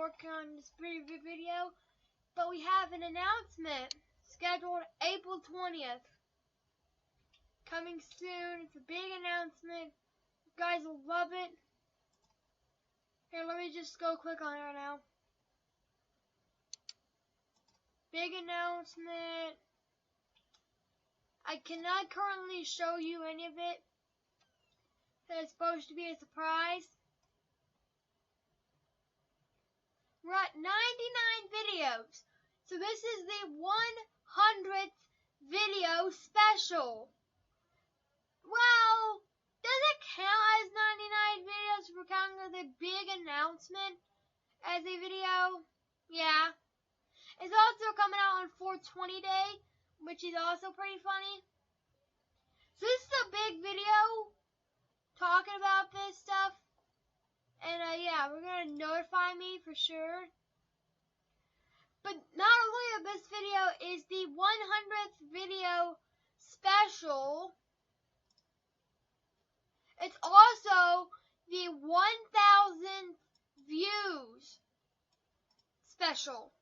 working on this video, but we have an announcement scheduled April 20th. Coming soon. It's a big announcement. You guys will love it. Here, let me just go click on it right now. Big announcement. I cannot currently show you any of it. It's supposed to be a surprise. We're at 99 videos. So this is the 100th video special. Well, does it count as 99 videos for counting the big announcement as a video? Yeah. It's also coming out on 420 Day, which is also pretty funny. So this is a big video talking about this stuff. And yeah, we're going to notify me for sure. But not only of this video is the 100th video special, it's also the 1,000 views special,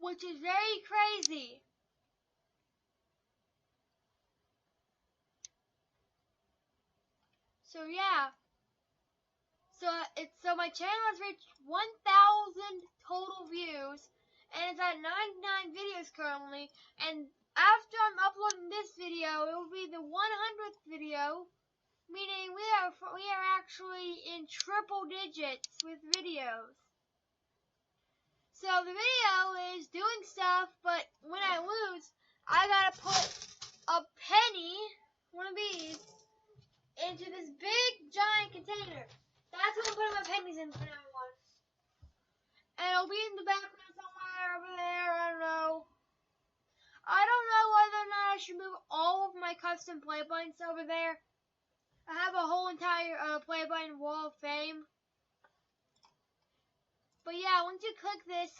which is very crazy. So yeah, so my channel has reached 1,000 total views, and it's at 99 videos currently. And after I'm uploading this video, it will be the 100th video, meaning we are actually in triple digits with videos. So the video is doing stuff, but when I lose, I gotta put a penny, one of these, into this big giant container. That's what I'm putting my pennies in from now on. And it'll be in the background somewhere over there, I don't know. I don't know whether or not I should move all of my custom play buttons over there. I have a whole entire play button wall of fame. But yeah, once you click this,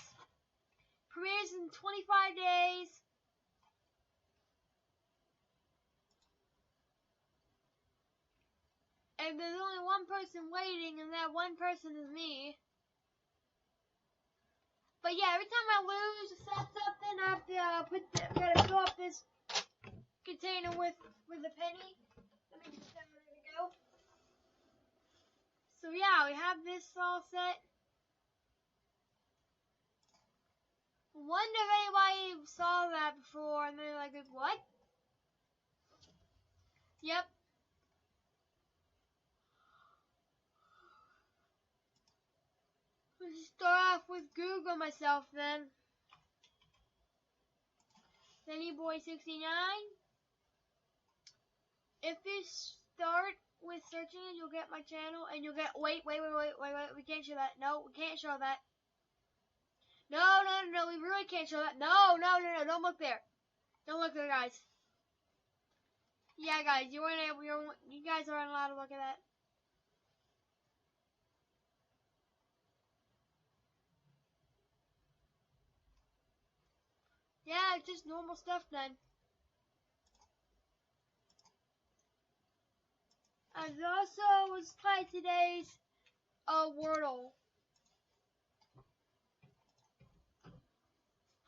premieres in 25 days. And there's only one person waiting, and that one person is me. But yeah, every time I lose something, I have to gotta fill up this container with a penny. Let me just there we go. So yeah, we have this all set. Wonder if anybody saw that before, and they're like, what? Yep. Let's start off with Google myself then. Dannyboy69. If you start with searching it, you'll get my channel, and you'll get, wait, we can't show that. No, we can't show that. No, we really can't show that. No, don't look there. Don't look there, guys. Yeah, guys, you guys aren't allowed to look at that. Yeah, it's just normal stuff then. I also was playing today's Wordle.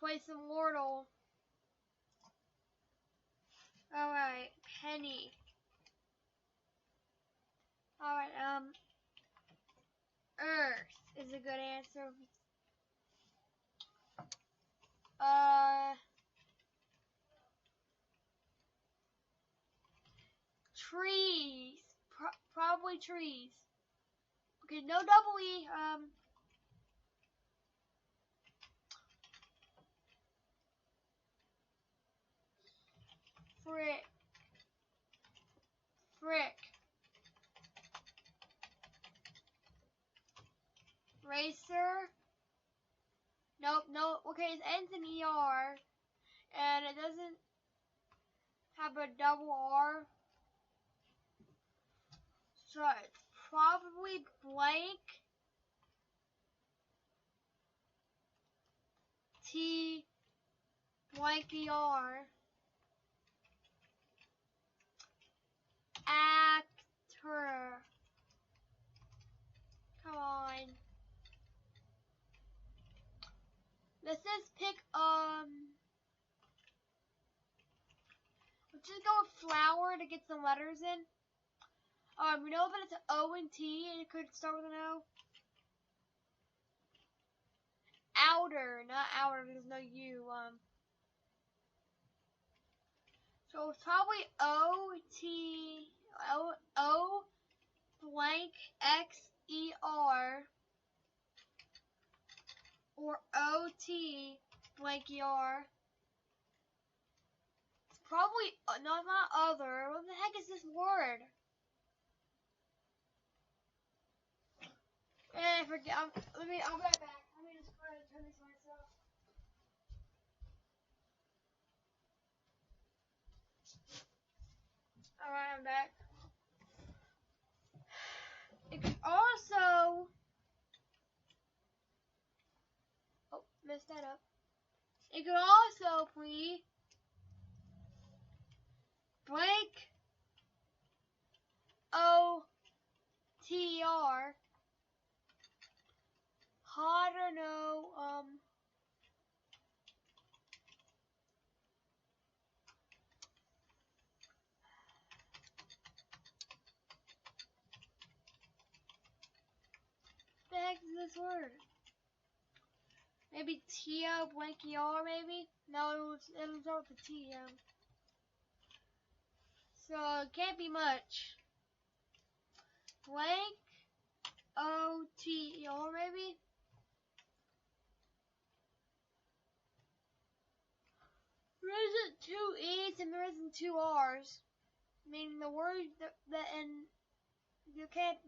Play some Wordle. Alright, penny. Alright, Earth is a good answer. Trees. Probably trees. Okay, no double E. Frick. Racer. Nope. Okay, it ends in ER. And it doesn't have a double R. So it's probably blank. T blank ER. Actor. Come on. it says pick, let's just go with flower to get some letters in. We know that it's an O and T, and it could start with an O. Outer, not outer, there's no U, so it's probably O blank XER or OT blank ER. It's probably not other. What the heck is this word? I forget. I'll be right back. Let me just go ahead and turn this myself. Alright, I'm back. It could also... Oh, messed that up. It could also be blank OTR. Hot or no, the heck is this word? Maybe T-O blank ER maybe? No, it'll start with the T. So it can't be much. Blank O-T-E-R maybe? There isn't 2 E's and there isn't 2 R's. Meaning the word that and you can't.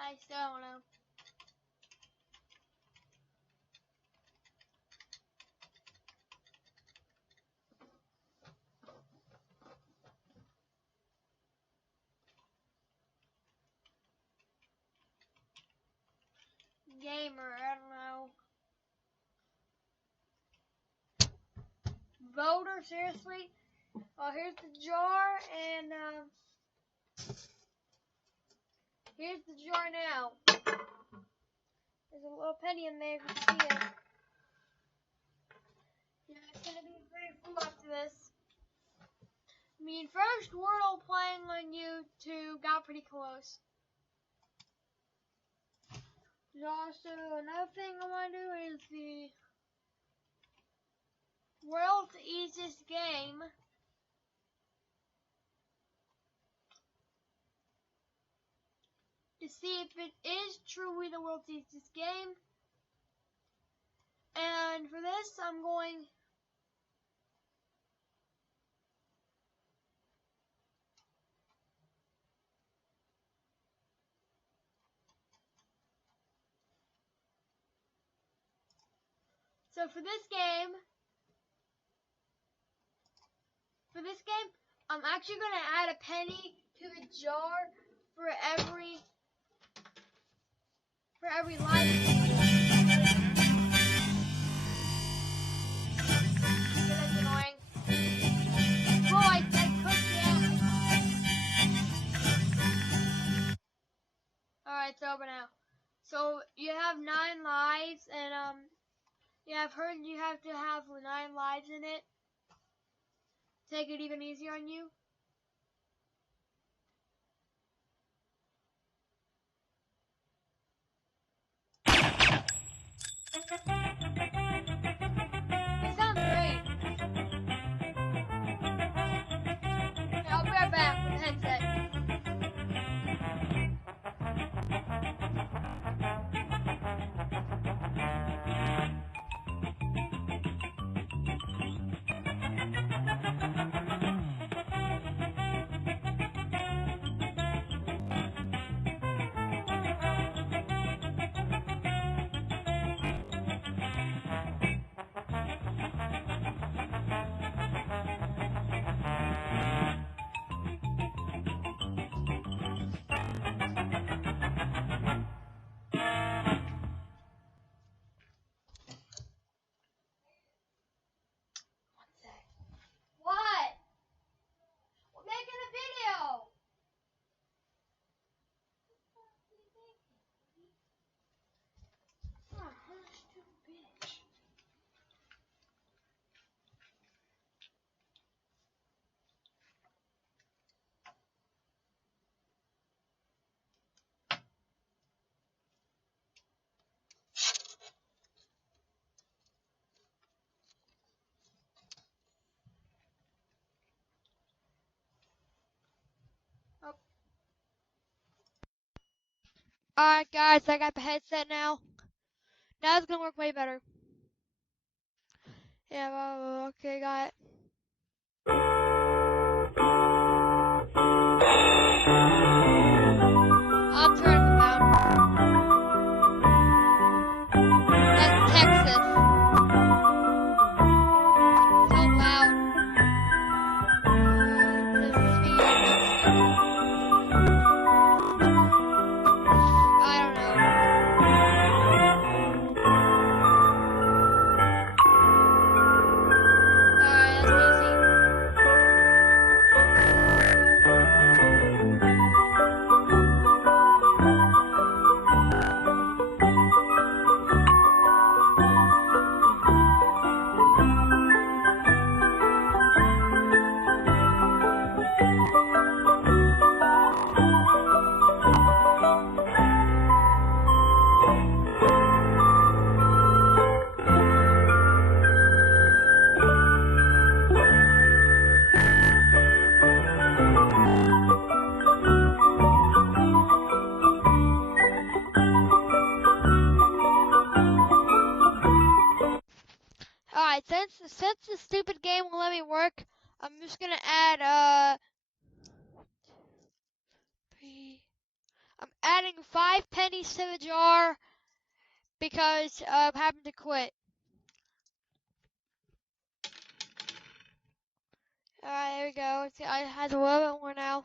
I still don't know. Gamer, I don't know. Voter, seriously? Oh, here's the jar, and here's the jar now. There's a little penny in there, if you can see it. Yeah, it's gonna be very full after this. I mean, first Wordle playing on YouTube got pretty close. There's also another thing I want to do is the world's easiest game. To see if it is truly the world's easiest game. And for this, I'm going so for this game, I'm actually going to add a penny to the jar for every life. That's annoying. Well, I cooked it. Alright, it's over now. So you have 9 lives, and yeah, I've heard you have to have 9 lives in it. Take it even easier on you. It sounds great. Okay, I'll be right back with the headset. Alright guys, I got the headset now. Now it's gonna work way better. Yeah, okay, got it. I'm turning it down. That's Texas. So loud. This video looks stupid. I don't know. Alright, that's easy. Alright, since the stupid game won't let me work, I'm just gonna add I'm adding 5 pennies to the jar because I'm having to quit. Alright, there we go. I have a little bit more now.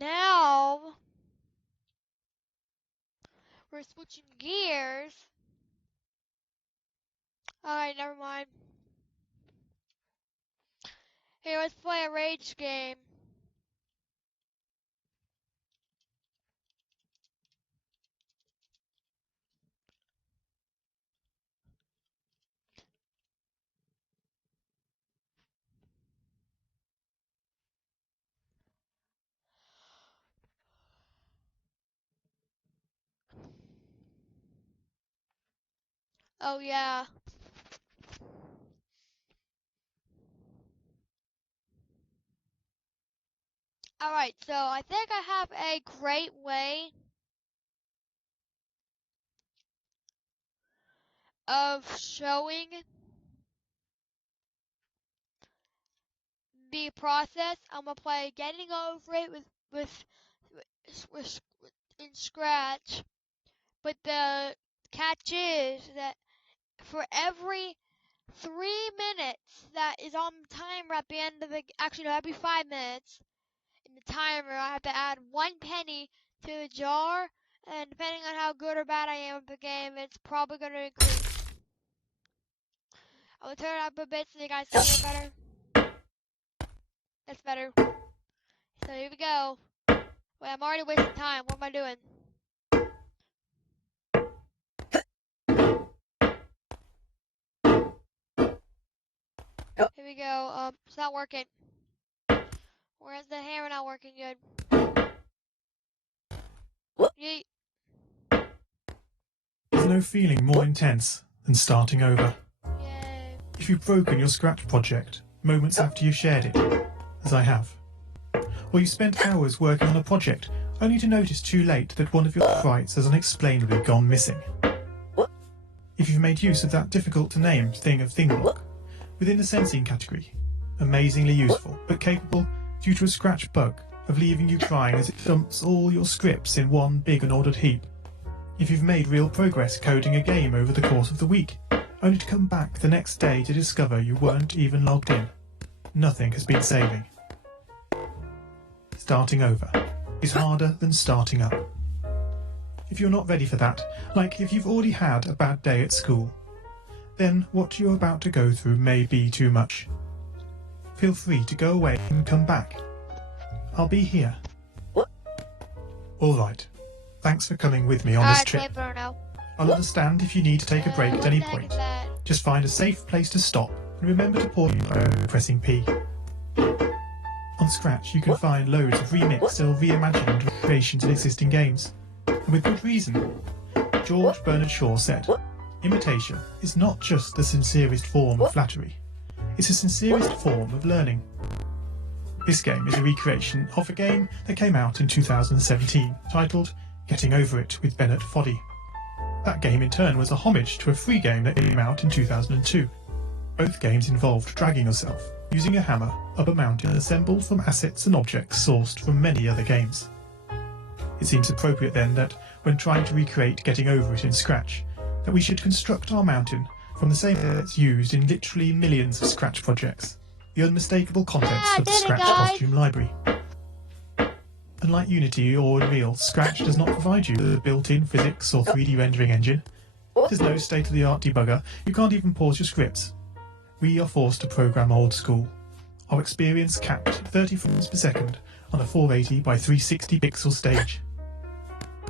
Now we're switching gears. Alright, never mind. Here, let's play a rage game. Oh yeah. Alright, so I think I have a great way of showing the process. I'm gonna play Getting Over It with in Scratch, but the catch is that for every 3 minutes that is on the timer at the end of the actually no, every 5 minutes in the timer, I have to add 1 penny to the jar, and depending on how good or bad I am with the game, it's probably gonna increase. I'm gonna turn it up a bit so you guys can hear better. That's better. So here we go. Wait, I'm already wasting time. What am I doing? Here we go. It's not working. Where's the hammer not working good? Yeet. There's no feeling more intense than starting over. Yay. If you've broken your Scratch project moments after you shared it, as I have, or you spent hours working on a project only to notice too late that one of your sprites has unexplainably gone missing. If you've made use of that difficult-to-name thing of ThingBlock within the sensing category, amazingly useful but capable, due to a Scratch bug, of leaving you crying as it dumps all your scripts in one big unordered heap. If you've made real progress coding a game over the course of the week, only to come back the next day to discover you weren't even logged in, nothing has been saving. Starting over is harder than starting up. If you're not ready for that, like if you've already had a bad day at school, then what you're about to go through may be too much. Feel free to go away and come back. I'll be here. Alright, thanks for coming with me on this trip. I'll understand if you need to take a break at any point. Just find a safe place to stop and remember to pause by pressing P. On Scratch you can find loads of remixed or reimagined creations of existing games. And with good reason. George Bernard Shaw said, "Imitation is not just the sincerest form of flattery. It's the sincerest form of learning. This game is a recreation of a game that came out in 2017, titled Getting Over It with Bennett Foddy. That game in turn was a homage to a free game that came out in 2002. Both games involved dragging yourself, using a hammer, up a mountain assembled from assets and objects sourced from many other games. It seems appropriate then that, when trying to recreate Getting Over It in Scratch, that we should construct our mountain from the same assets used in literally millions of Scratch projects, the unmistakable contents of the Scratch costume library. Unlike Unity or Unreal, Scratch does not provide you with a built-in physics or 3D rendering engine. There's no state-of-the-art debugger, you can't even pause your scripts. We are forced to program old school. Our experience capped at 30 frames per second on a 480 by 360 pixel stage.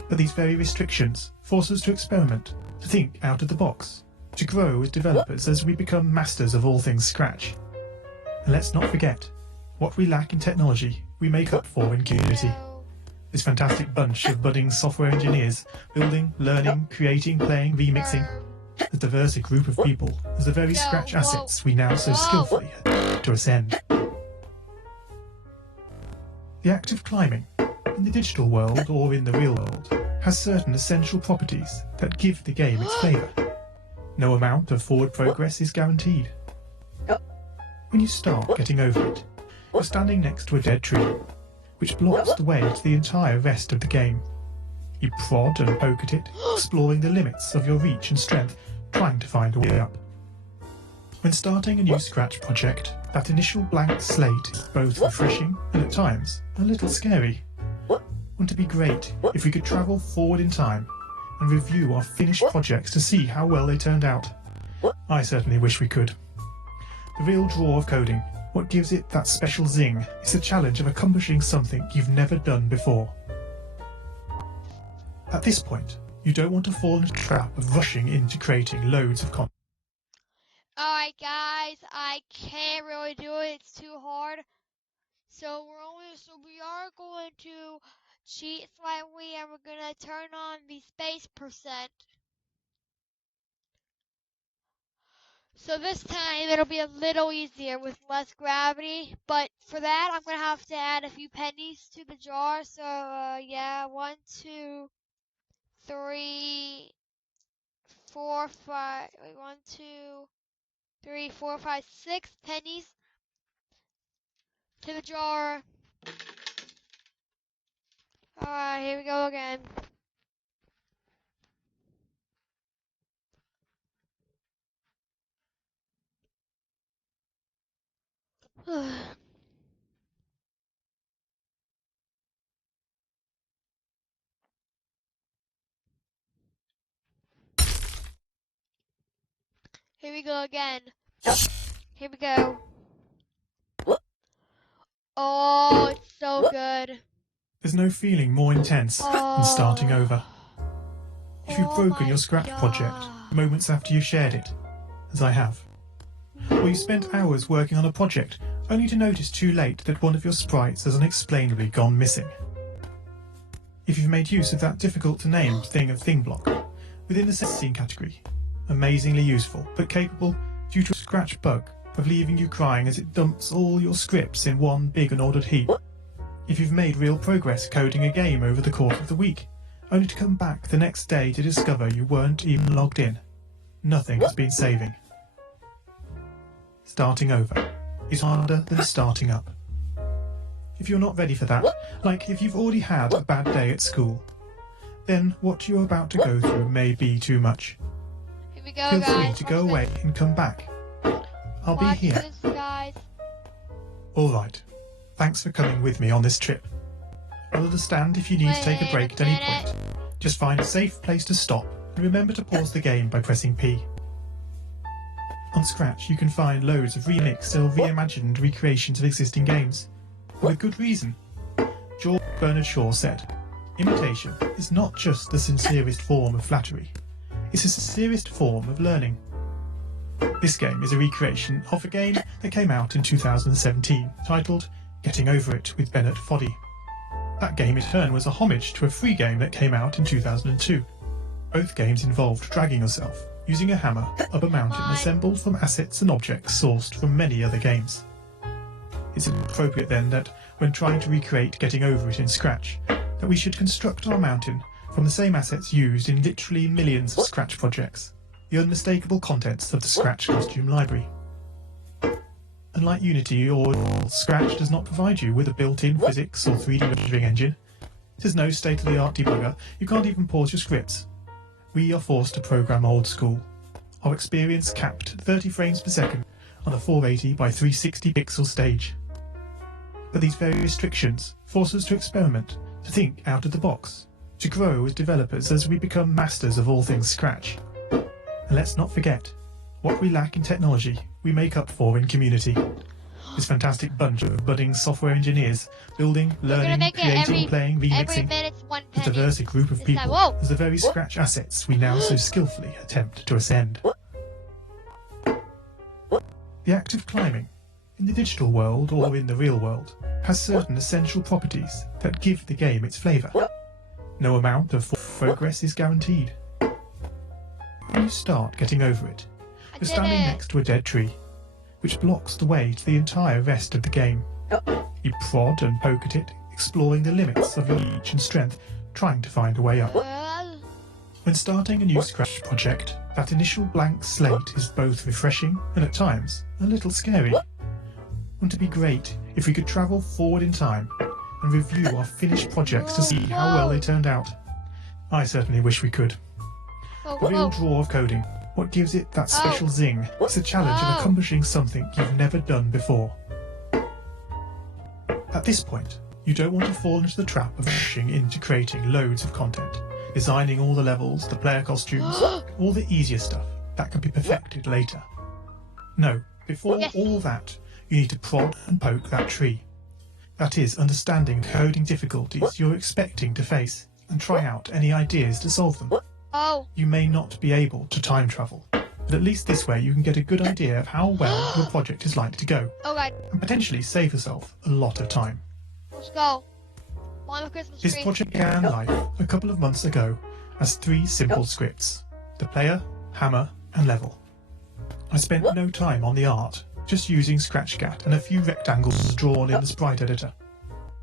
But these very restrictions force us to experiment, to think out of the box, to grow as developers as we become masters of all things Scratch. And let's not forget, what we lack in technology, we make up for in community. This fantastic bunch of budding software engineers, building, learning, creating, playing, remixing, as diverse a group of people as the very Scratch assets we now so skillfully to ascend. The act of climbing, in the digital world or in the real world, has certain essential properties that give the game its flavour. No amount of forward progress is guaranteed. When you start getting over it, you're standing next to a dead tree, which blocks the way to the entire rest of the game. You prod and poke at it, exploring the limits of your reach and strength, trying to find a way up. When starting a new Scratch project, that initial blank slate is both refreshing and at times a little scary. Wouldn't it be great if we could travel forward in time and review our finished projects to see how well they turned out? I certainly wish we could. The real draw of coding, what gives it that special zing, is the challenge of accomplishing something you've never done before. At this point, you don't want to fall into the trap of rushing into creating loads of content. Alright guys, I can't really do it, it's too hard. So we are going to cheat slightly and we're gonna turn on the space percent. So this time it'll be a little easier with less gravity, but for that I'm gonna have to add a few pennies to the jar. So yeah, 1, 2, 3, 4, 5. Wait, 1, 2, 3, 4, 5, 6 pennies to the jar. Alright, here we go again. Here we go again. Here we go. Oh, it's so good. There's no feeling more intense than starting over. If you've broken your Scratch project moments after you shared it, as I have, or you spent hours working on a project only to notice too late that one of your sprites has unexplainably gone missing. If you've made use of that difficult-to-name thing of thing block within the scene category, amazingly useful but capable, due to a Scratch bug, of leaving you crying as it dumps all your scripts in one big unordered heap. If you've made real progress coding a game over the course of the week, only to come back the next day to discover you weren't even logged in, nothing has been saving. Starting over is harder than starting up. If you're not ready for that, like if you've already had a bad day at school, then what you're about to go through may be too much. Here we go, Feel guys. free to go away and come back. I'll be here. This, guys. Alright, thanks for coming with me on this trip. I'll understand if you need to take a break at any point. Just find a safe place to stop and remember to pause the game by pressing P. On Scratch you can find loads of remixed or reimagined recreations of existing games. And with good reason. George Bernard Shaw said, "Imitation is not just the sincerest form of flattery, it's the sincerest form of learning." This game is a recreation of a game that came out in 2017, titled Getting Over It with Bennett Foddy. That game in turn was a homage to a free game that came out in 2002. Both games involved dragging yourself, using a hammer up a mountain assembled from assets and objects sourced from many other games. It's appropriate then that, when trying to recreate Getting Over It in Scratch, that we should construct our mountain from the same assets used in literally millions of Scratch projects, the unmistakable contents of the Scratch costume library. Unlike Unity or Scratch does not provide you with a built-in physics or 3D rendering engine. There's no state-of-the-art debugger, you can't even pause your scripts. We are forced to program old school. Our experience capped at 30 frames per second on a 480 by 360 pixel stage. But these very restrictions force us to experiment, to think out of the box, to grow as developers as we become masters of all things Scratch. And let's not forget, what we lack in technology, we make up for in community. This fantastic bunch of budding software engineers, building, learning, creating, playing, remixing, as diverse a group of people as the very Scratch assets we now so skillfully attempt to ascend. The act of climbing, in the digital world or in the real world, has certain essential properties that give the game its flavour. No amount of progress is guaranteed. When you start Getting Over It, you're standing next to a dead tree, which blocks the way to the entire rest of the game. You prod and poke at it, exploring the limits of your reach and strength, trying to find a way up. When starting a new Scratch project, that initial blank slate is both refreshing and at times a little scary. Wouldn't it be great if we could travel forward in time and review our finished projects to see how well they turned out? I certainly wish we could. The real draw of coding, what gives it that special zing, is the challenge of accomplishing something you've never done before. At this point, you don't want to fall into the trap of rushing into creating loads of content, designing all the levels, the player costumes, all the easier stuff that can be perfected later. No, before all that, you need to prod and poke that tree. That is, understanding the coding difficulties you're expecting to face, and try out any ideas to solve them. You may not be able to time travel, but at least this way you can get a good idea of how well your project is likely to go, and potentially save yourself a lot of time. Let's go. This project began life a couple of months ago as 3 simple scripts: the player, hammer, and level. I spent no time on the art, just using Scratchcat and a few rectangles drawn in the sprite editor.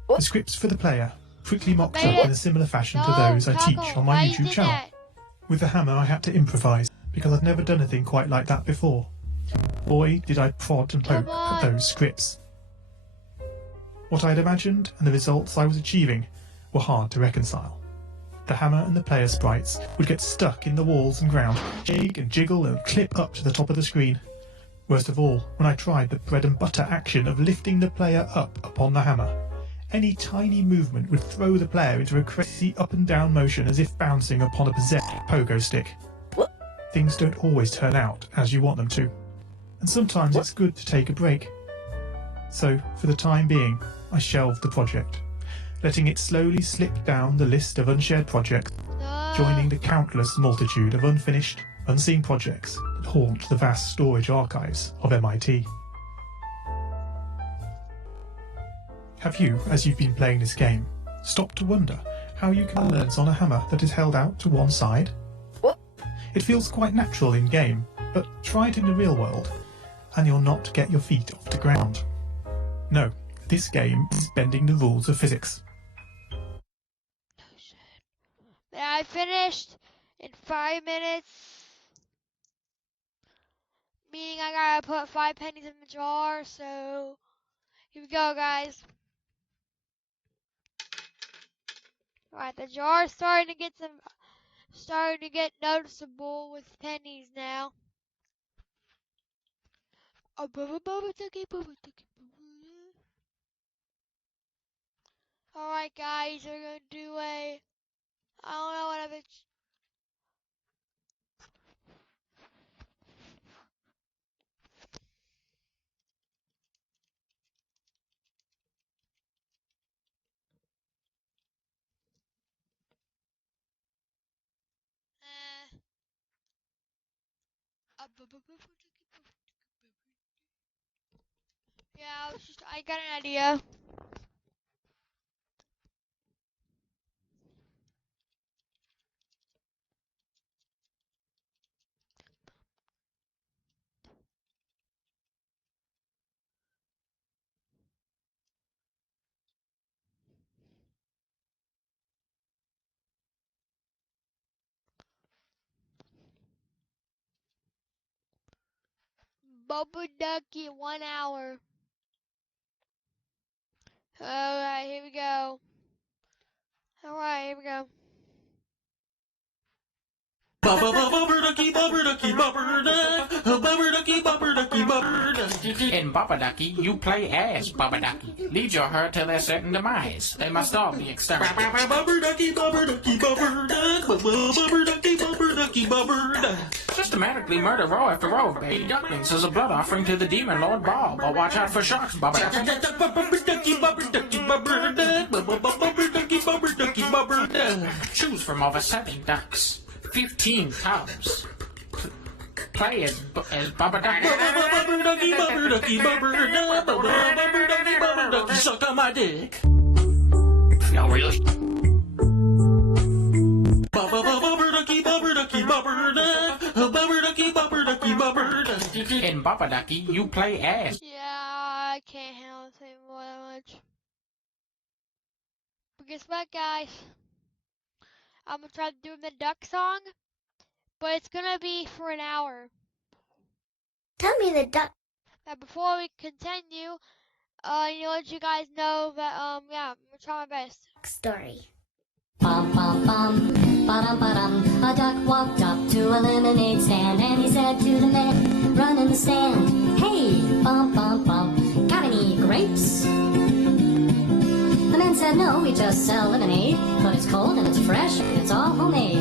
The scripts for the player quickly mocked up in a similar fashion to those I teach on my YouTube channel. With the hammer I had to improvise, because I'd never done anything quite like that before. Boy, did I prod and poke at those scripts. What I had imagined and the results I was achieving were hard to reconcile. The hammer and the player sprites would get stuck in the walls and ground, shake and jiggle and clip up to the top of the screen. Worst of all, when I tried the bread and butter action of lifting the player up upon the hammer, any tiny movement would throw the player into a crazy up and down motion as if bouncing upon a possessed pogo stick. Things don't always turn out as you want them to, and sometimes it's good to take a break. So, for the time being, I shelved the project, letting it slowly slip down the list of unshared projects, joining the countless multitude of unfinished, unseen projects that haunt the vast storage archives of MIT. Have you, as you've been playing this game, stopped to wonder how you can balance on a hammer that is held out to one side? It feels quite natural in game, but try it in the real world, and you'll not get your feet off the ground. No, this game is bending the rules of physics. I finished in 5 minutes. Meaning I gotta put 5 pennies in the jar, so here we go, guys. Alright, the jar's starting to get noticeable with pennies now. Alright, guys, we're gonna do I don't know what it's. Yeah, I got an idea. Bubba Ducky, 1 hour. Alright, here we go. Alright, here we go. Bubba ducky, bubba ducky, bubba duck. Bubba ducky, bubba ducky, bubba duck. In Bubba Ducky, you play as Bubba Ducky. Lead your herd to their certain demise. They must all be exterminated. Bubba ducky, bubba ducky, bubba duck. Bubba ducky, bubba ducky, bubba duck. Systematically murder row after row of baby ducklings as a blood offering to the demon Lord Baal. But watch out for sharks, Bubba Ducky. Bubba ducky, bubba ducky, bubba duck. Bubba ducky, bubba ducky, bubba duck. Choose from over 7 ducks, 15 cubs. Play as Bubba Ducky. Bubba ducky, bubba ducky, bubba duck. Bubba ducky, bubba ducky, suck on my dick. No, really? Bubba ducky, bubba ducky, bubba duck. Bubba ducky, bubba ducky, bubba duck. In Bubba Ducky, you play as. Yeah, I can't handle this anymore that much. But guess what, guys? I'm gonna try doing the duck song, but it's gonna be for an hour. Tell me the duck Now, before we continue, I need to let you guys know that, yeah, I'm gonna try my best. story. Bum bum bum, ba-dum ba-dum. A duck walked up to a lemonade stand and he said to the man, run in the sand. Hey, bum bum bum, got any grapes? The man said, no, we just sell lemonade, but it's cold and it's fresh and it's all homemade.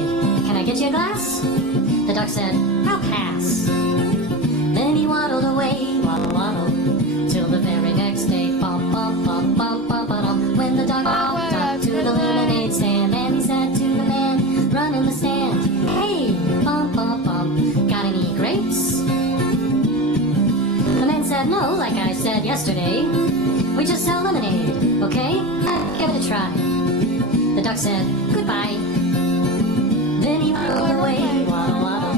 Can I get you a glass? The duck said, I'll pass. Then he waddled away, waddle waddle, till the very next day. Bum bum bum bum bum ba-dum. When the duck walked up to the lemonade stand and he said to the man, run in the stand. Hey, bum bum bum, got any grapes? The man said, no, like I said yesterday, we just sell lemonade, okay? Give it a try. The duck said, goodbye. Then he waddled away, waddle waddle.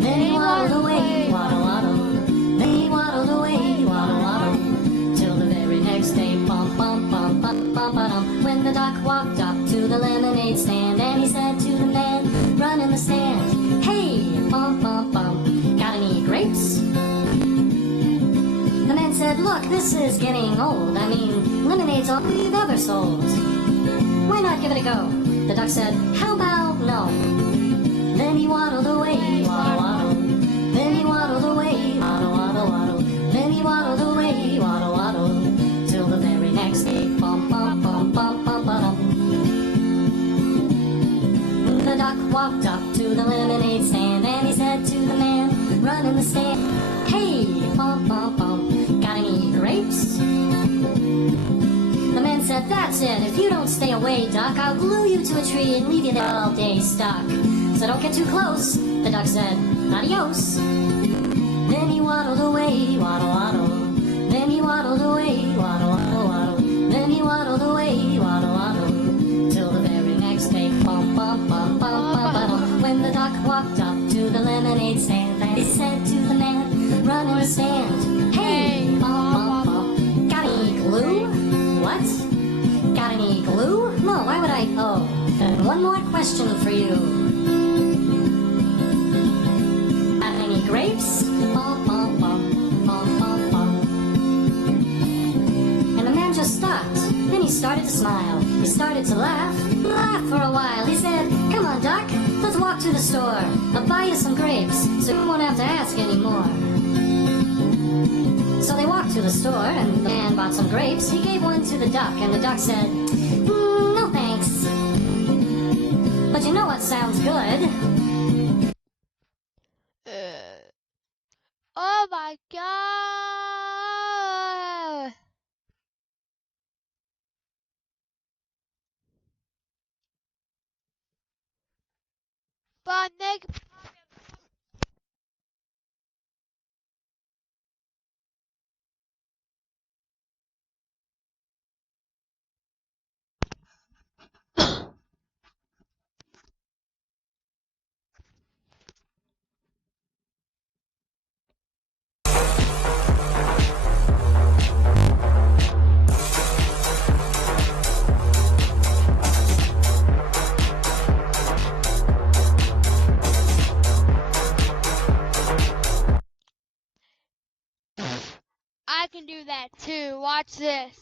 Then he waddled away, waddle waddle. Then he waddled away, waddle waddle, till the very next day. Bum bum bum bum bum ba-dum. When the duck walked up to the lemonade stand and he said to the man, run in the stand. Hey, bum bum bum, got any grapes? The man said, look, this is getting old. I mean, lemonade's all we've ever sold. Why not give it a go? The duck said, how about no? Then he waddled away, waddle waddle. Then he waddled away, waddle waddle waddle. Then he waddled away, waddle waddle, till the very next day. Bum bum bum bum bum ba-dum. The duck walked up to the lemonade stand and he said to the man, run in the stand. Hey, bum bum bum, got any grapes? The man said, that's it. If you don't stay away, duck, I'll glue you to a tree and leave you there all day stuck. So don't get too close. The duck said, adios. Then he waddled away, waddle waddle. Then he waddled away, waddle waddle waddle. Then he waddled away, waddle waddle, till the very next day. Bum bum bum bum bum bum. When the duck walked up to the lemonade stand and he said to the man, run in the stand. Hey, bum bum bum, got any glue? What? Got any glue? No, why would I? Oh, and one more question for you. Got any grapes? Bum bum bum bum bum bum. And the man just stopped. Then he started to smile. He started to laugh. Laughed for a while. He said, come on, duck, let's walk to the store. I'll buy you some grapes, so you won't have to ask anymore. So they walked to the store, and the man bought some grapes. He gave one to the duck, and the duck said, no thanks. But you know what sounds good? Oh my god! But Nick. can do that too. Watch this.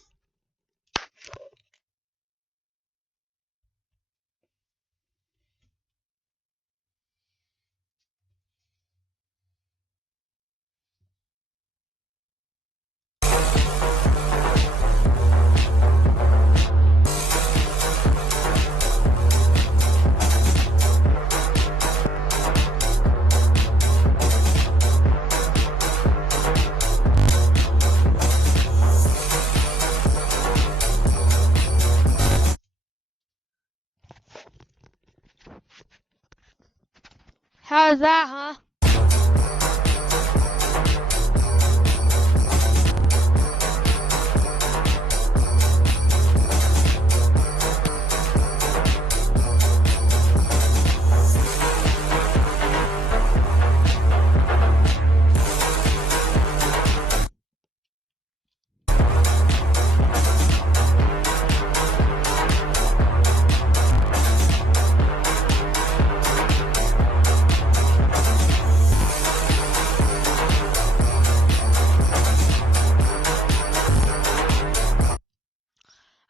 How's that, huh?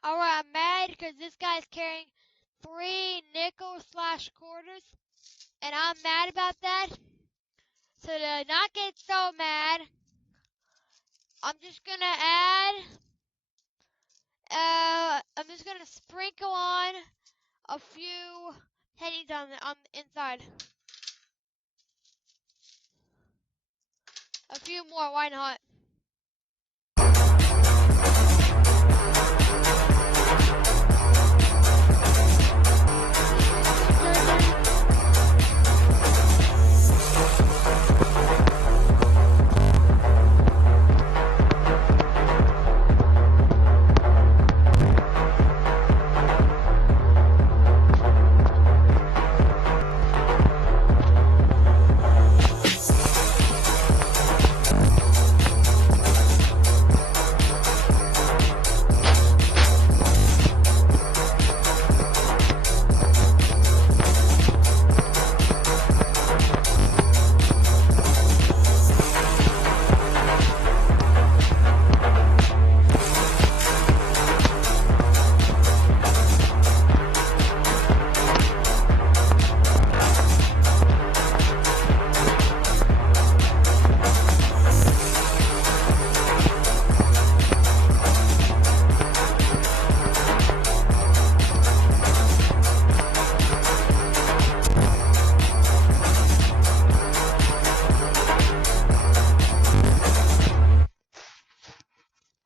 Alright, I'm mad because this guy's carrying 3 nickels/quarters, and I'm mad about that. So to not get so mad, I'm just gonna I'm just gonna sprinkle on a few pennies on the inside. A few more, why not?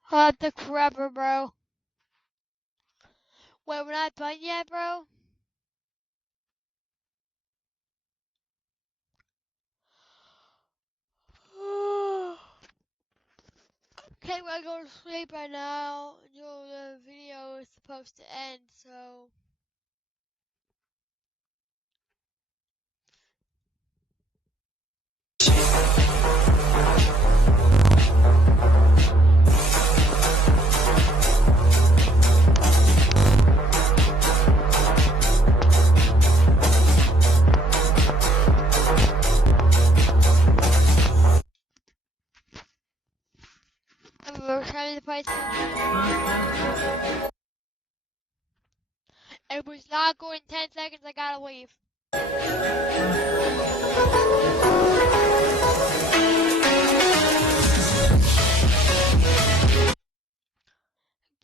What the crapper, bro? Wait, we're not done yet, bro? Okay, we're going to sleep right now. The video is supposed to end, so. We're trying to play If it's not going 10 seconds, I gotta leave.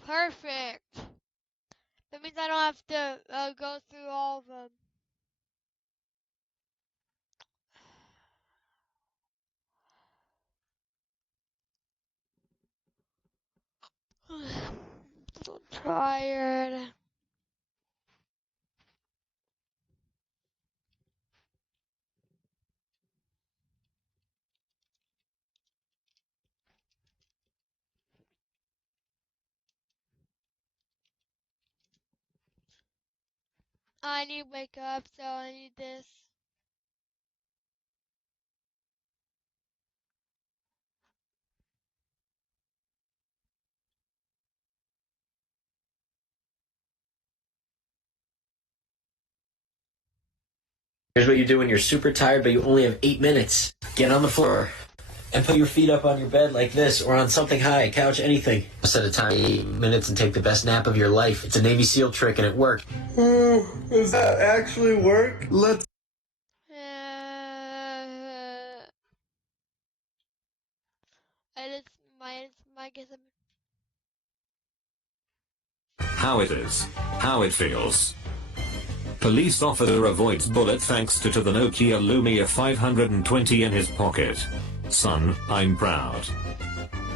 Perfect. That means I don't have to go through all of them. I'm so tired. I need to wake up, so I need this. Here's what you do when you're super tired, but you only have 8 minutes. Get on the floor. and put your feet up on your bed like this or on something high, a couch, anything. Set a time, 8 minutes, and take the best nap of your life. It's a Navy SEAL trick and it worked. Does that actually work? Let's. I guess I'm. How it is. How it feels. Police officer avoids bullet thanks to the Nokia Lumia 520 in his pocket. Son, I'm proud.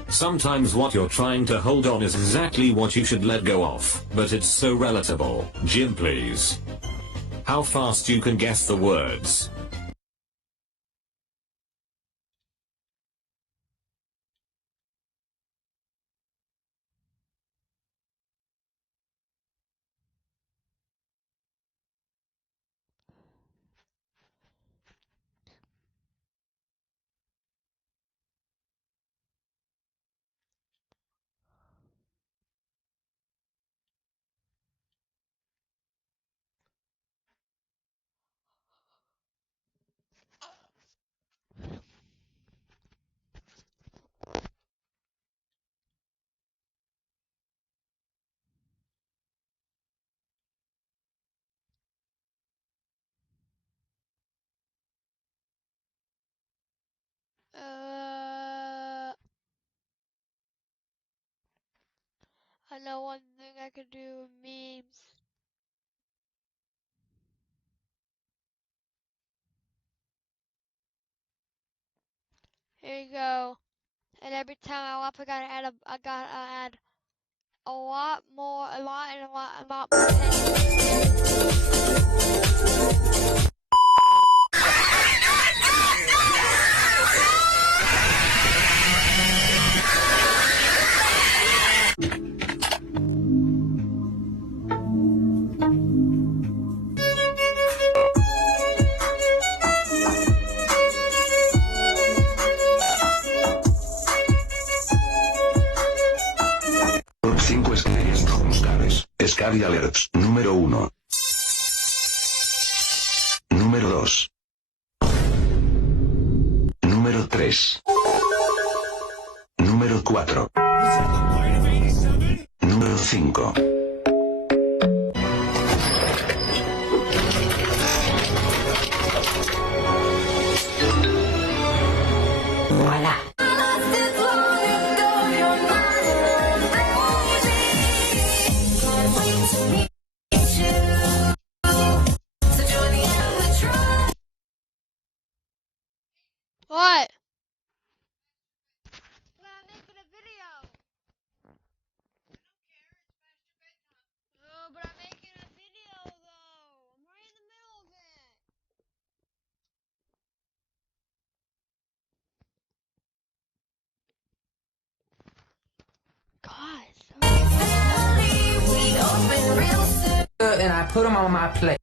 Sometimes what you're trying to hold on is exactly what you should let go of, but it's so relatable. Jim, please. How fast you can guess the words. I know one thing I could do memes. Here you go. And every time I laugh, I gotta add a lot more, a lot more pennies. Top 5 estrellas musicales. Scary Alerts. Número 1. Número 2. Número 3. Número 4. Número 5. Voila. What? Well, I'm making a video. No, but I'm making a video though. I'm right in the middle of it. And I put them on my plate.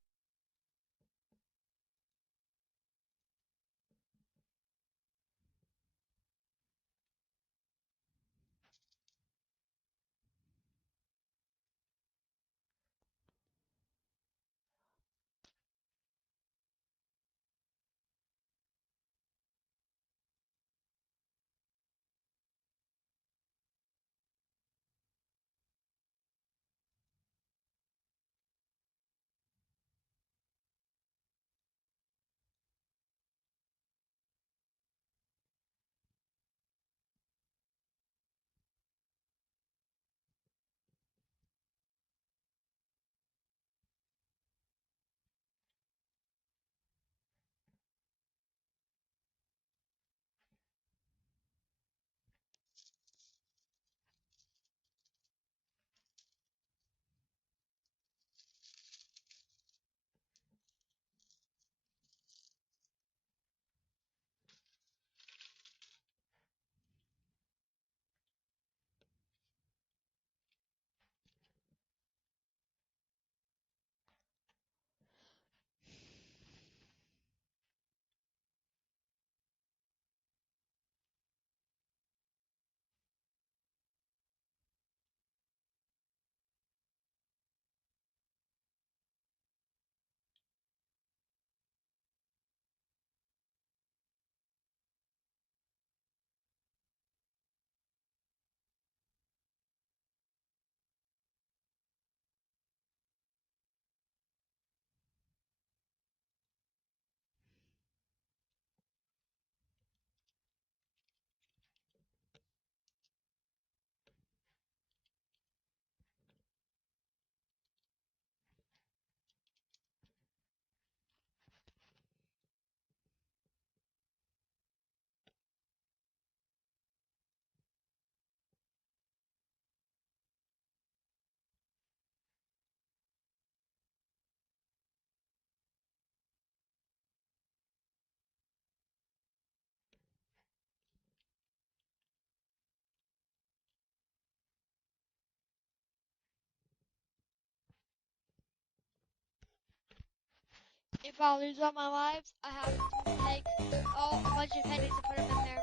If I lose all my lives, I have to take a bunch of pennies and put them in there.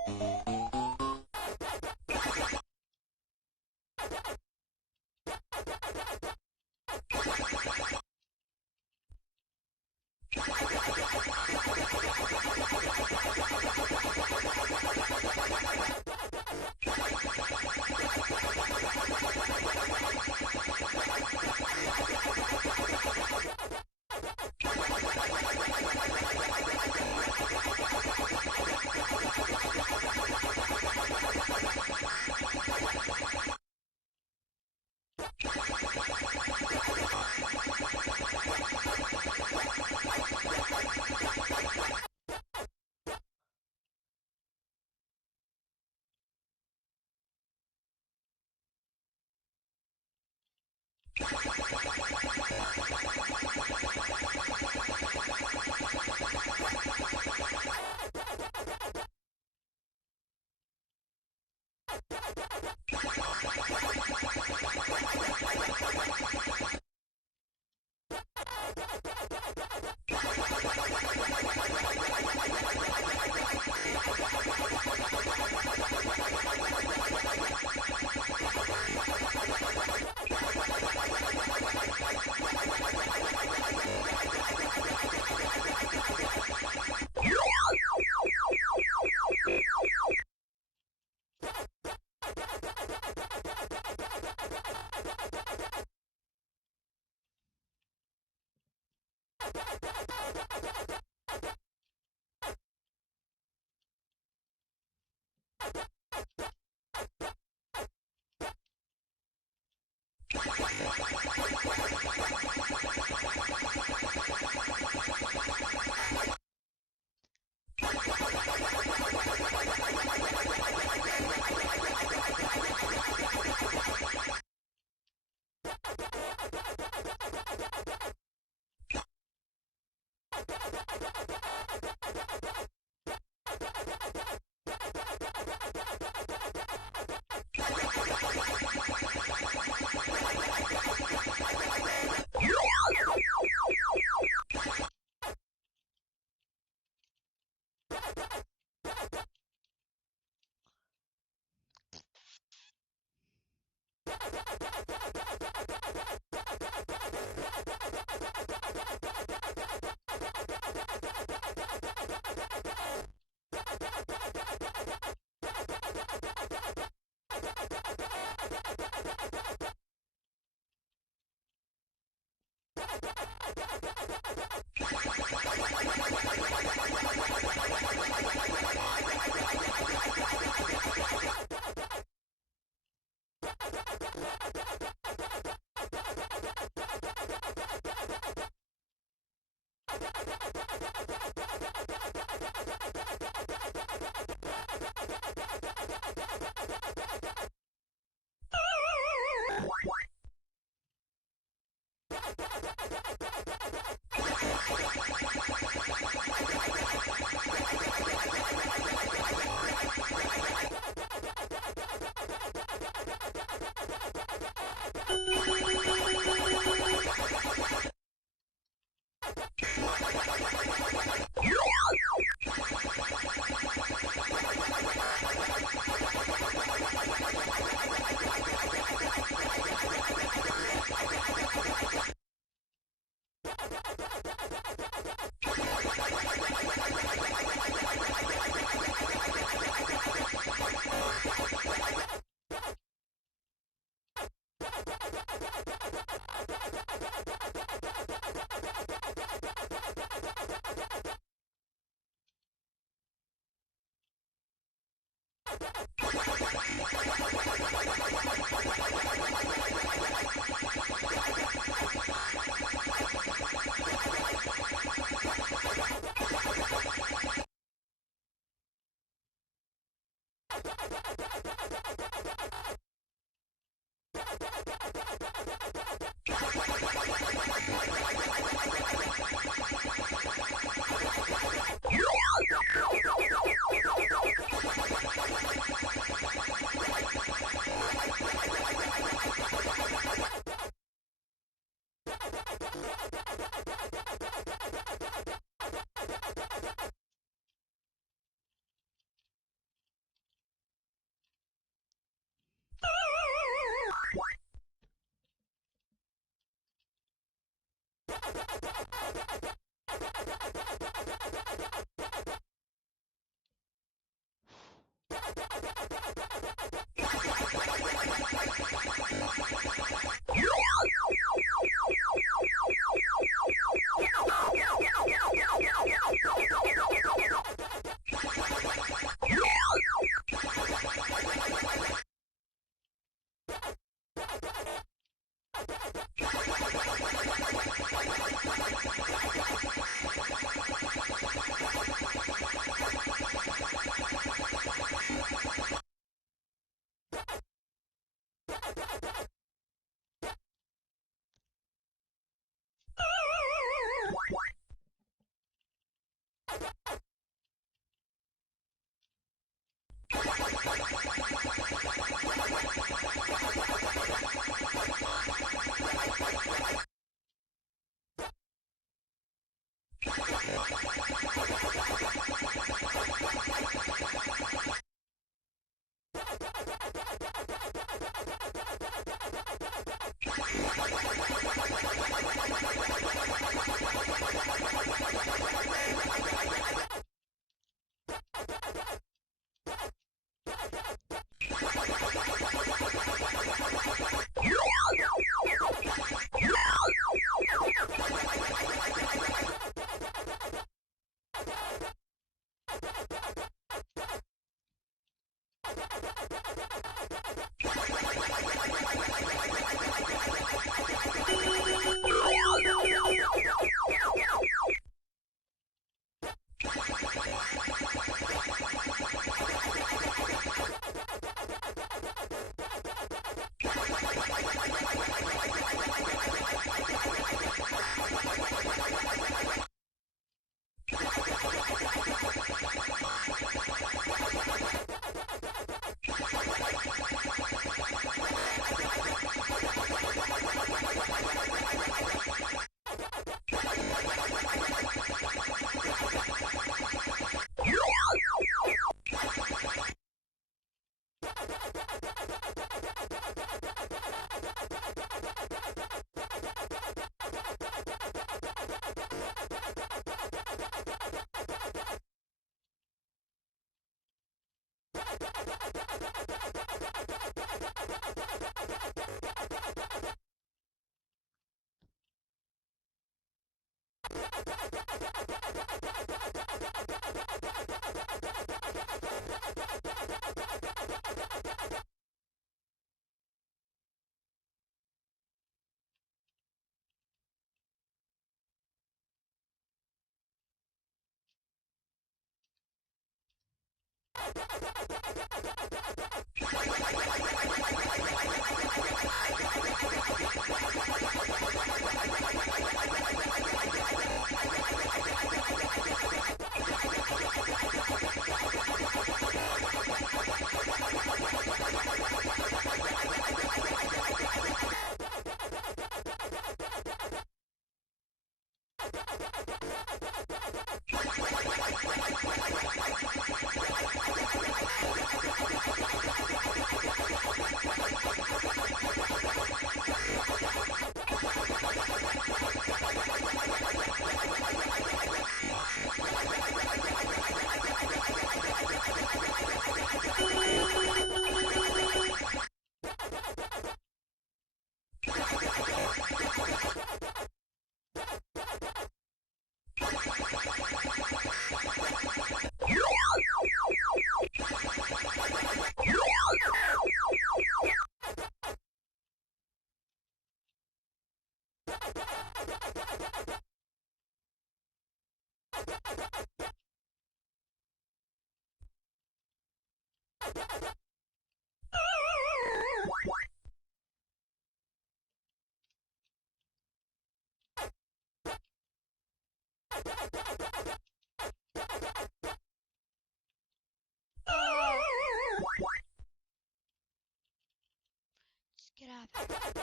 Just get out of there.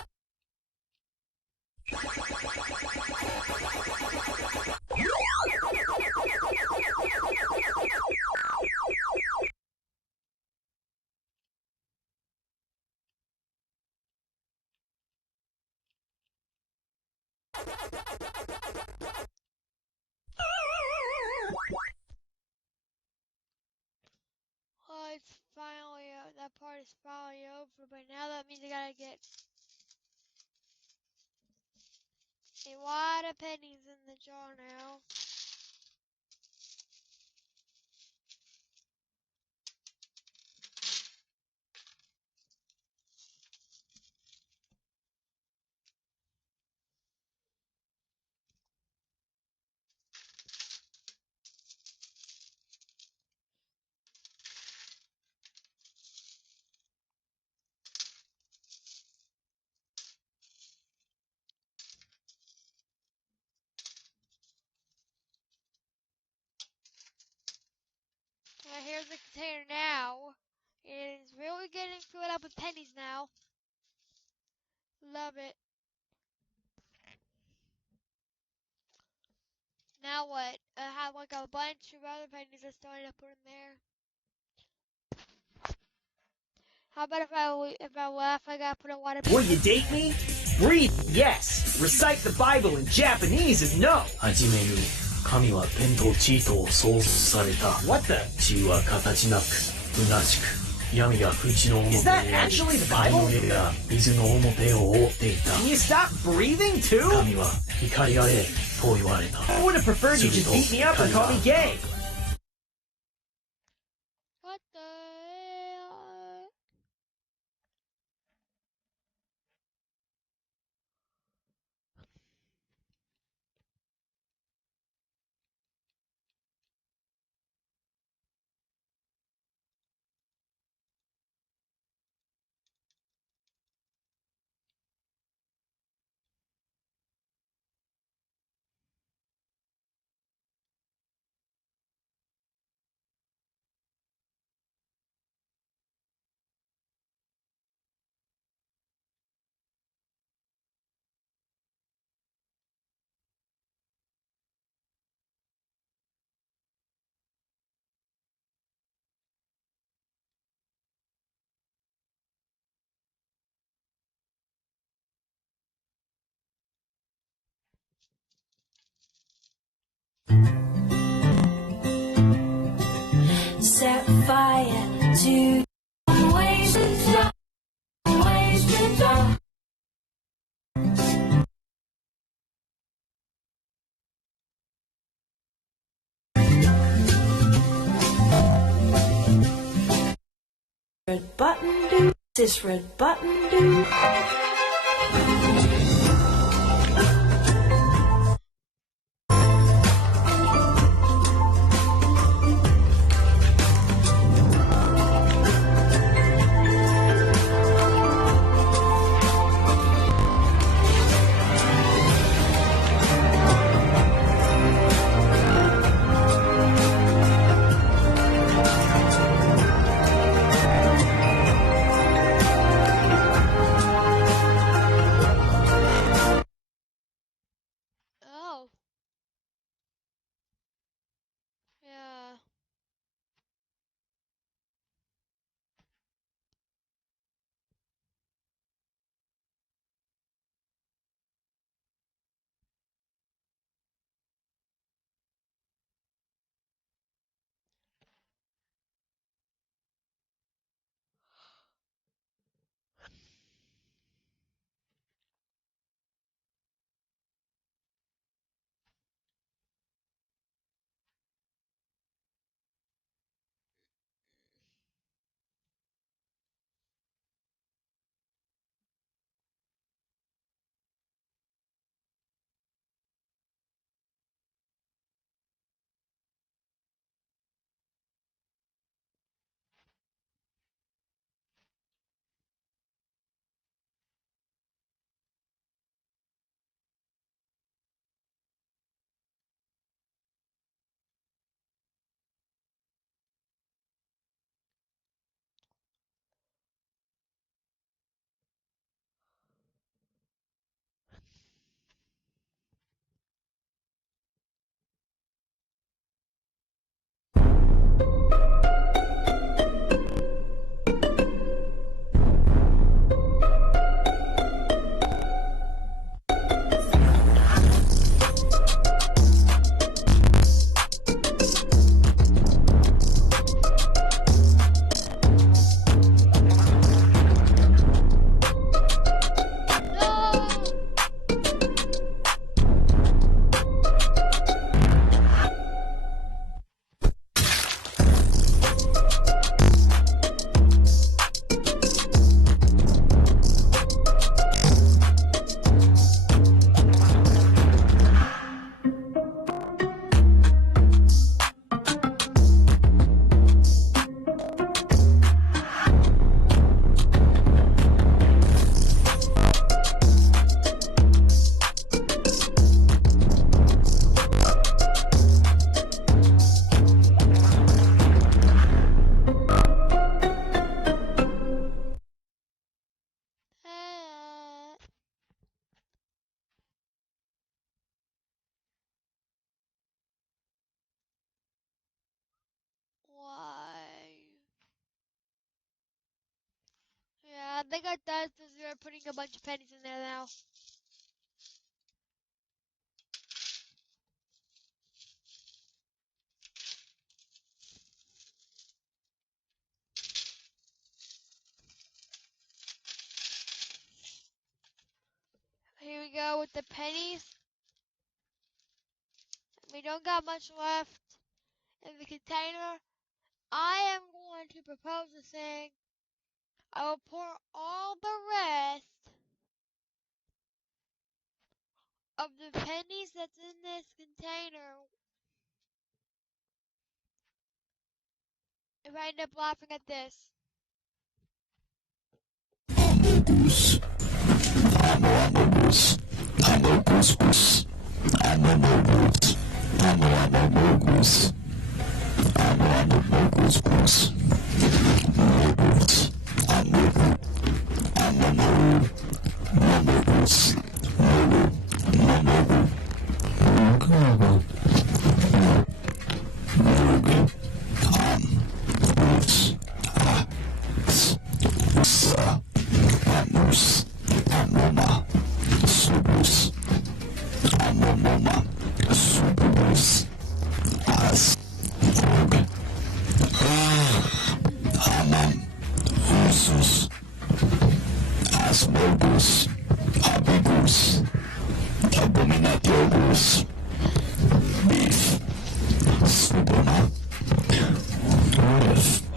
it's finally, that part is finally over, but now that means I gotta get a lot of pennies in the jar now. Here's the container now. It is really getting filled up with pennies now. Love it. Now what? I have like a bunch of other pennies I still need to put in there. How about if I left, I gotta put a lot of Will pennies. you date me? Read yes. Recite the Bible in Japanese is no. 始める神は天と地とを創造された。 What the? 地は形なく、虚しく、闇は淵の表 Is that にあり、 actually the 神 Bible? の霊が水の表を覆っていた。 Can you stop breathing too? 神は光あれと言われた。 I would have preferred you just beat me up and call me gay. What the hell? Set fire to ways to drop, ways to drop. Red button do, this red button do. think it does because we're putting a bunch of pennies in there now. Here we go with the pennies. We don't got much left in the container. I am going to propose a thing. I will pour all the rest of the pennies that's in this container if I end up laughing at this.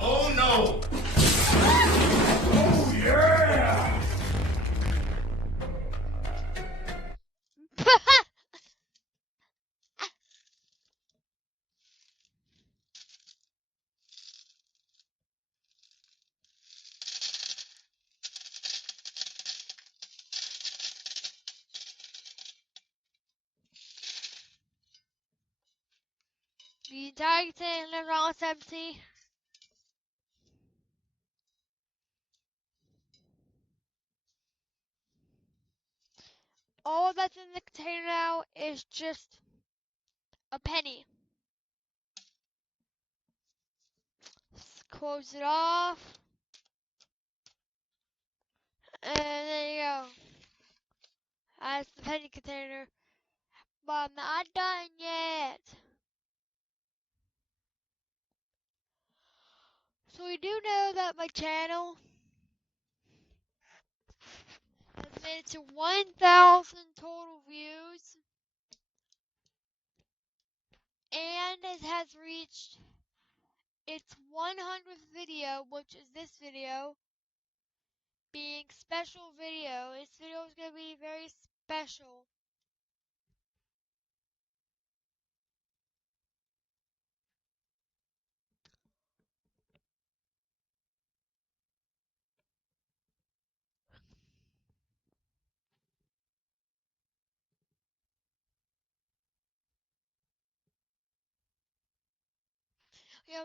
Oh no! Oh yeah! The entire container is empty. All that's in the container now is just a penny. Let's close it off. And there you go. That's the penny container. But I'm not done yet. So we do know that my channel has made it to 1,000 total views. And it has reached its 100th video, which is this video, being special video. This video is going to be very special.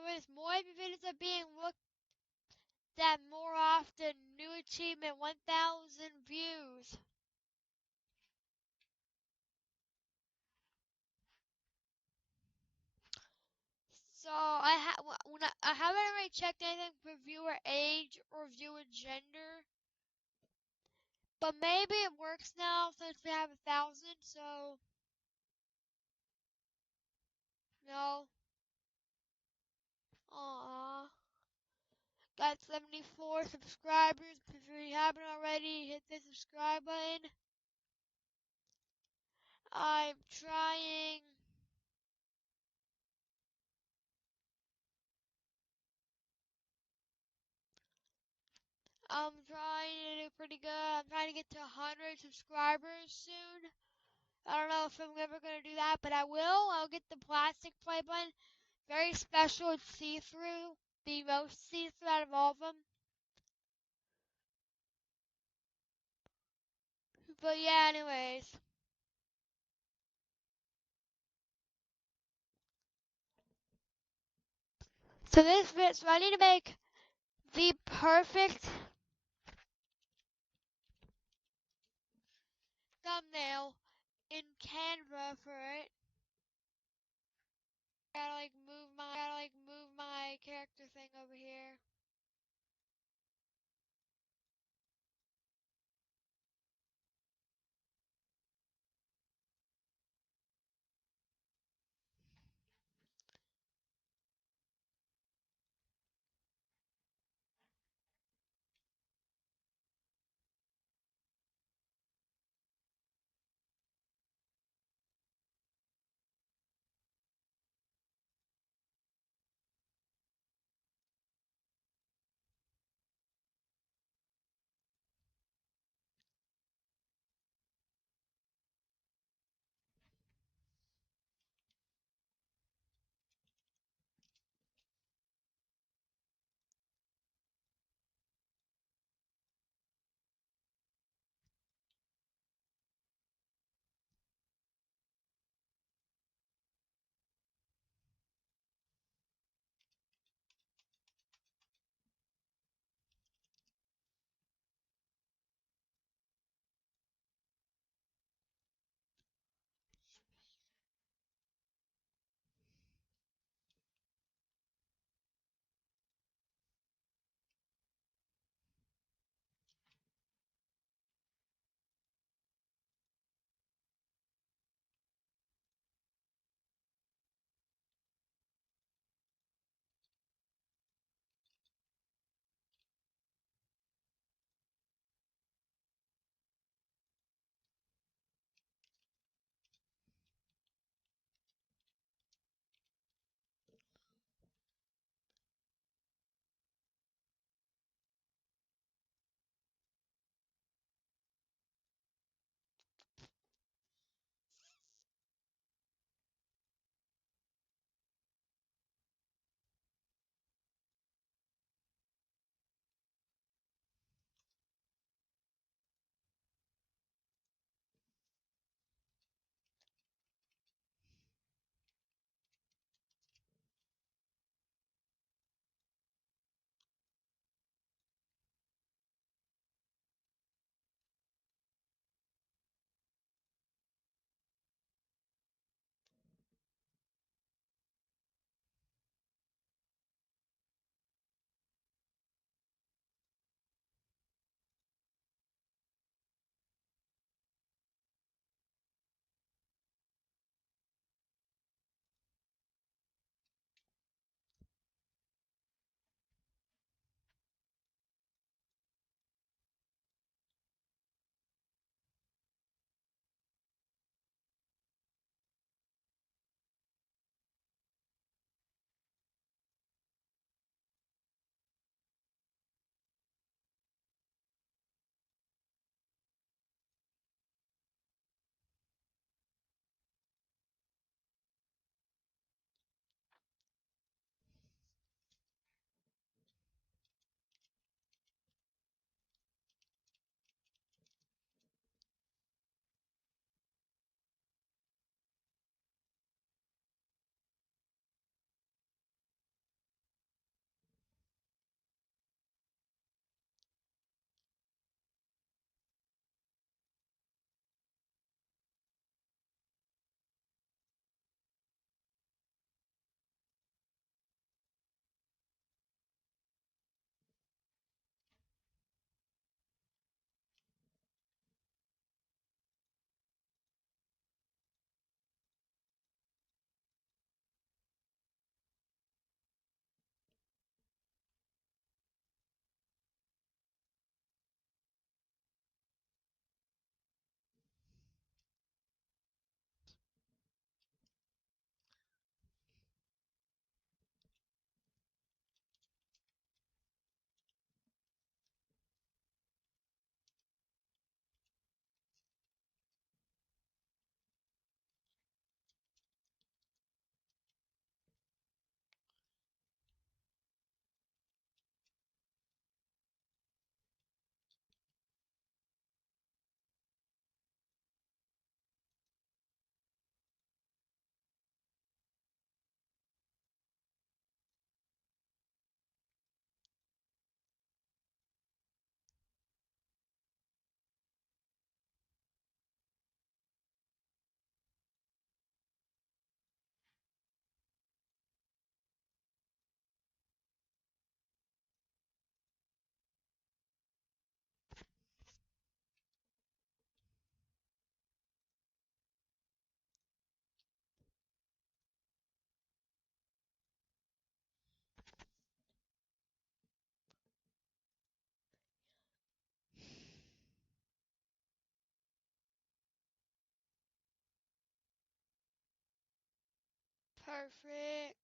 With more videos are being looked at more often. New achievement, 1,000 views. So I haven't really checked anything for viewer age or viewer gender, but maybe it works now since we have 1,000. So no. Aww. Got 74 subscribers. If you haven't already, hit the subscribe button. I'm trying. I'm trying to do pretty good. I'm trying to get to 100 subscribers soon. I don't know if I'm ever going to do that, but I will. I'll get the plastic play button. Very special. It's see-through. The most see-through out of all of them. But yeah, anyways. So this bit, so I need to make the perfect thumbnail in Canva for it. Gotta move my character thing over here. Perfect.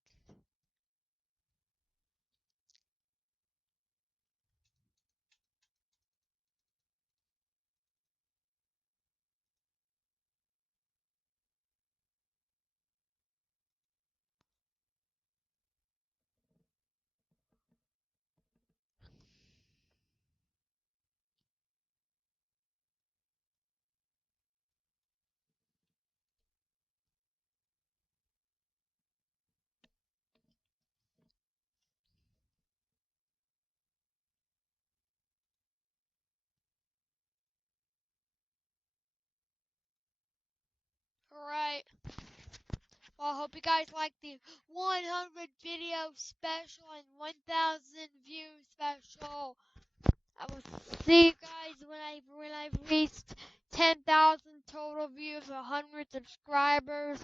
Alright. Well, I hope you guys like the 100 video special and 1,000 view special. I will see you guys when I've reached 10,000 total views, 100 subscribers,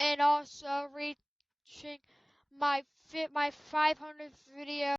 and also reaching my 500th video.